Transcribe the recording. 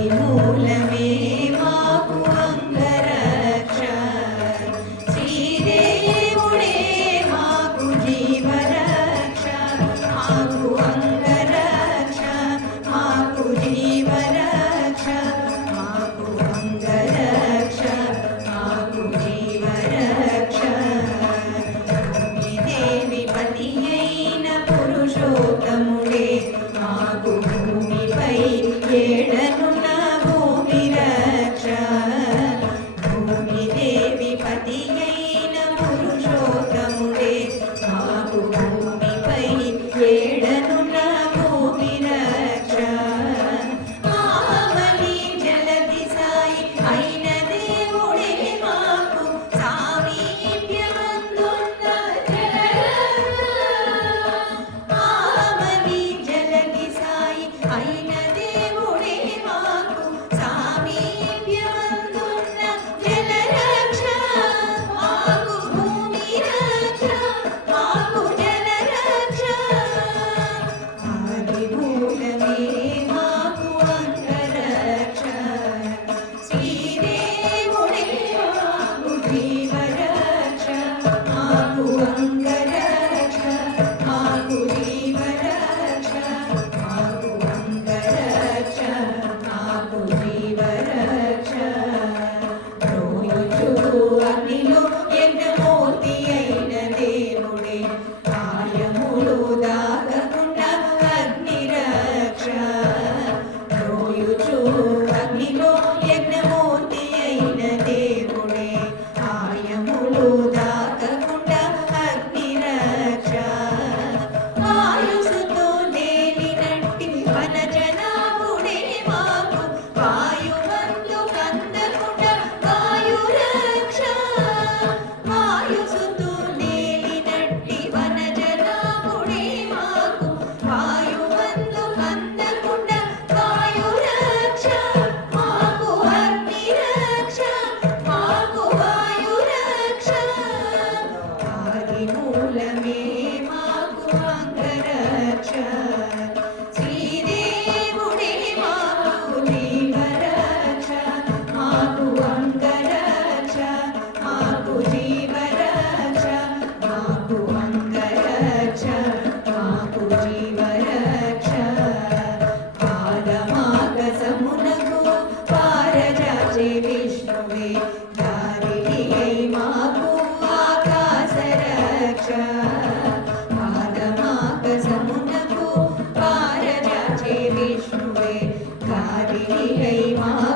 ఆదిమూలమే మాకు అంగరక్ష శ్రీదేవుడే మాకు జీవరక్ష మాకు అంగరక్ష మాకు జీవరక్ష మాకు అంగరక్ష మాకు జీవరక్ష భూమిదేవి పతి అయిన పురుషోత్తముడే మాకు భూమిపై ఏడనున్న భూమి రక్ష భూమిదేవి పతి అయిన పురుషోత్తముడే మాకు భూమిపై ఏడనున్న భూమి రక్ష ఆమలి జలది సాయి అయిన దేవుడే మాకు సామీప్యమందున్న ఆమలి జలది సాయి అయిన దేవుడే మాకు సామీప్యమందున్న జలరక్ష మాకు భూమి రక్ష మాకు జలరక్ష ఆదిమూలమే మాకు అంగరక్ష శ్రీదేవుడే మాకు జీవరక్ష మాకు అంగరక్ష మాకు జీవరక్ష మాకు అంగరక్ష మాకు జీవరక్ష రోజు అగ్నిలో యజ్ఞమూర్తి అయిన దేవుడే ఆయములు దాగకుండా అగ్ని రక్ష రోజు అగ్నిలో యజ్ఞమూర్తి అయిన దేవుడే ఆయములు దాగకుండా అగ్ని రక్ష ఆయుసుతో నేలినట్టి వనజనాభుడే మాకు వాయువందు కందకుండా వాయురక్ష ఆయుసుతో నేలినట్టి వనజనాభుడే మాకు వాయువందు కందకుండా వాయురక్ష మాకు అగ్నిరక్ష మాకు వాయురక్ష ఆదిమూలమే మాకు అంగరక్ష శ్రీదేవుడే మాకు జీవరక్ష మాకు అంగరక్ష మాకు జీవరక్ష మాకు అంగరక్ష మాకు జీవరక్ష పాదమాగసమునకు పారజాచే విష్ణువే దారిణి అయి మాకు ఆకాశ రక్ష పాదమాగసమునకు పారజాచే విష్ణువే దారిణి అయి మాకు